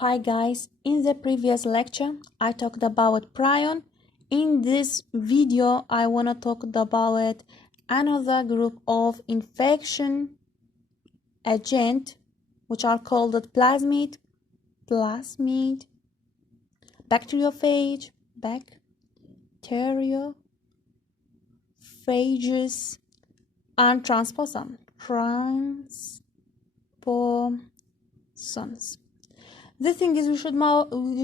Hi guys, in the previous lecture I talked about prion. In this video I want to talk about another group of infection agent which are called plasmid, bacteriophage, bacteriophages, and transposons. The thing is, we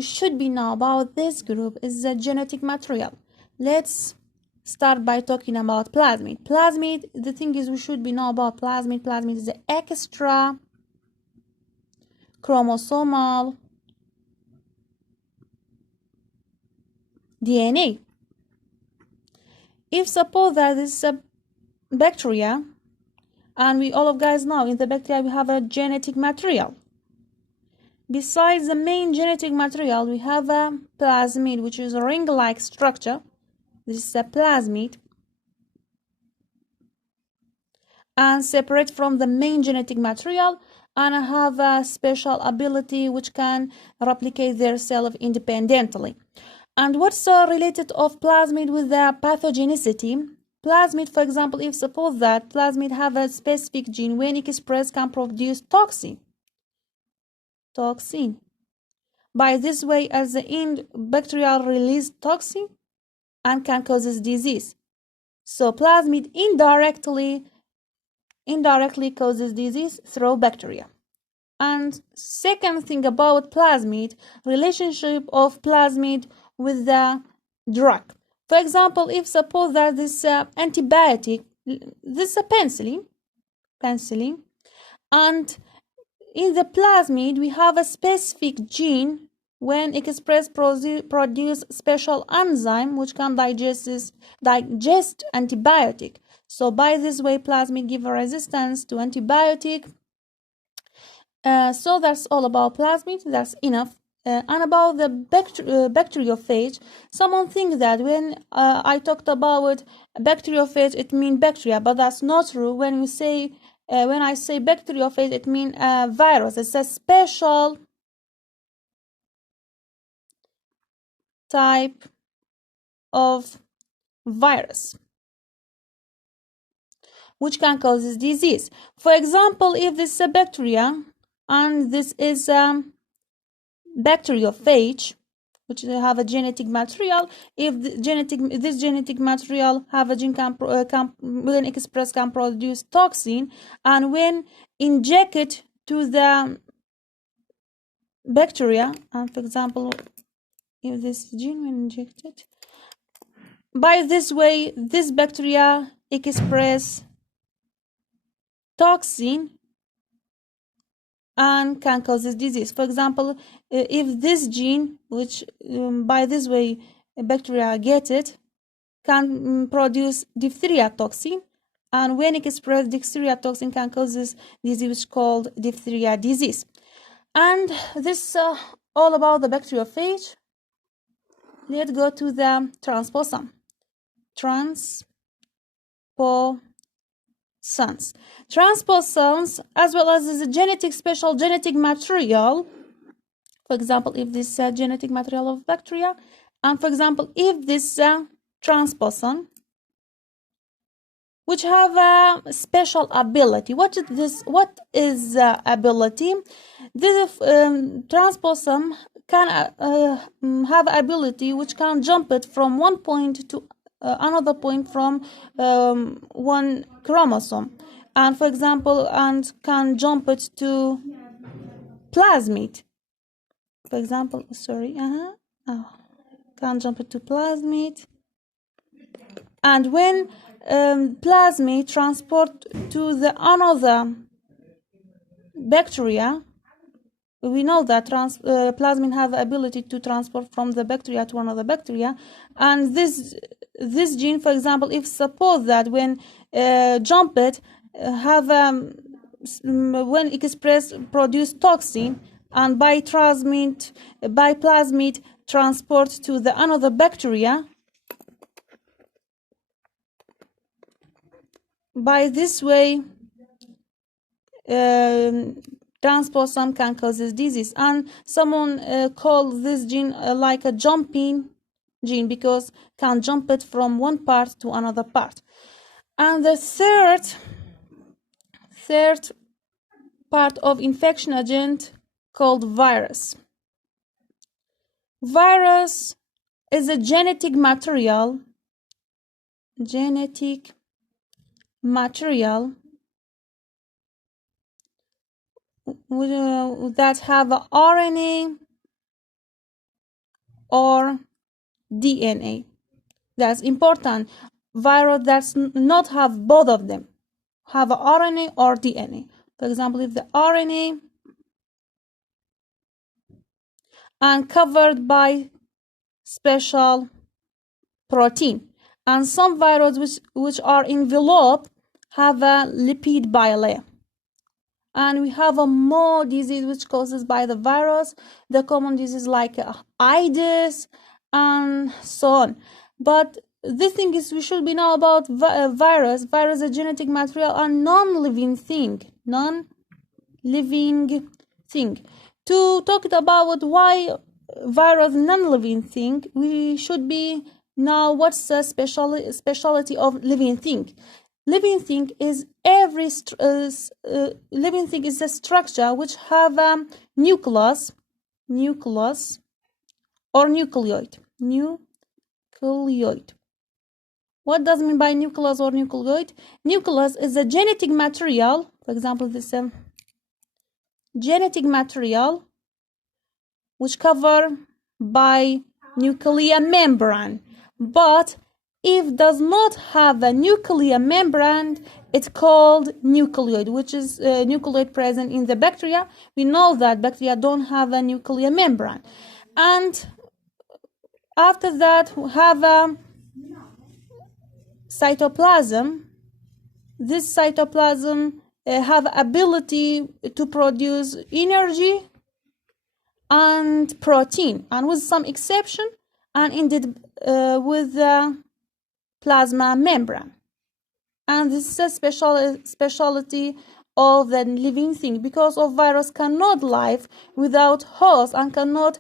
should be know about this group is the genetic material. Let's start by talking about plasmid. Plasmid, the thing is, we should be know about plasmid. Plasmid is the extra chromosomal DNA. If suppose that this is a bacteria, and we all of guys know in the bacteria we have a genetic material. Besides the main genetic material, we have a plasmid, which is a ring-like structure. This is a plasmid, and separate from the main genetic material, and have a special ability which can replicate their self independently. And what's related of plasmid with the pathogenicity? Plasmid, for example, if suppose that plasmid have a specific gene, when expressed can produce toxin. By this way, as the end, bacteria release toxin and can cause disease. So plasmid indirectly causes disease through bacteria. And second thing about plasmid, relationship of plasmid with the drug. For example, if suppose that this antibiotic, this is a penicillin, and in the plasmid we have a specific gene, when expressed produce special enzyme which can digest antibiotic. So by this way plasmid give a resistance to antibiotic. So that's all about plasmid. That's enough. And about the bacteriophage, someone thinks that when I talked about bacteriophage it means bacteria, but that's not true. When I say bacteriophage, it means virus. It's a special type of virus which can cause this disease. For example, if this is a bacteria and this is bacteriophage, which have a genetic material, if this genetic material have a gene when expressed can produce toxin, and when injected to the bacteria, and for example if this gene when injected, by this way this bacteria express toxin and can cause this disease. For example, if this gene, which by this way bacteria get it, can produce diphtheria toxin, and when it express diphtheria toxin can cause this disease called diphtheria disease. And this all about the bacteriophage. Let's go to the transposon. Transposons, as well as the special genetic material. For example, if this is genetic material of bacteria, and for example, if this transposon, which have a special ability. What is ability? This transposon can have ability which can jump it from one point to another point from one chromosome, and for example, and can jump it to plasmid. For example, can jump it to plasmid, and when plasmid transport to the another bacteria, we know that plasmid have ability to transport from the bacteria to another bacteria, and this gene, for example, if suppose that when jump it have when express produce toxin, and by plasmid transport to the another bacteria, by this way transposon can cause this disease. And someone called this gene like a jumping gene because can jump it from one part to another part. And the third part of infection agent called virus. Virus is a genetic material that have RNA or DNA. That's important. Virus that not have both of them, have RNA or DNA. For example, if the RNA and covered by special protein, and some viruses which are enveloped have a lipid bilayer. And we have a more disease which causes by the virus, the common disease like AIDS and so on. But the thing is, we should be know about virus. Virus is a genetic material and non-living thing. To talk about why virus non-living thing, we should be know what's the specialty of living thing. Living thing is living thing is a structure which have a nucleus or nucleoid. What does it mean by nucleus or nucleoid? Nucleus is a genetic material. For example, this genetic material which cover by nuclear membrane, but if does not have a nuclear membrane, it's called nucleoid, which is nucleoid present in the bacteria. We know that bacteria don't have a nuclear membrane. And after that, we have a cytoplasm. This cytoplasm have ability to produce energy and protein, and with some exception, and indeed with the plasma membrane. And this is a specialty of the living thing, because of virus cannot live without host and cannot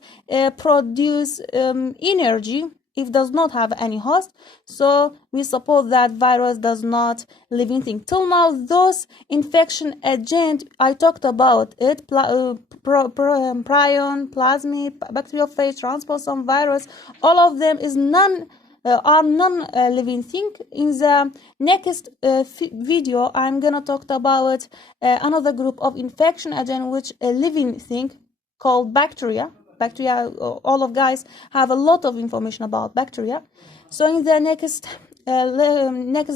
produce energy if does not have any host. So we suppose that virus does not living thing. Till now, those infection agent I talked about it, prion, plasmid, bacteriophage, transposon, virus, all of them is non-living thing. In the next video, I'm gonna talk about another group of infection agent which a living thing called bacteria. All of guys have a lot of information about bacteria. So in the next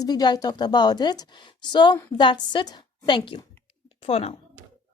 video I talked about it. So that's it. Thank you for now.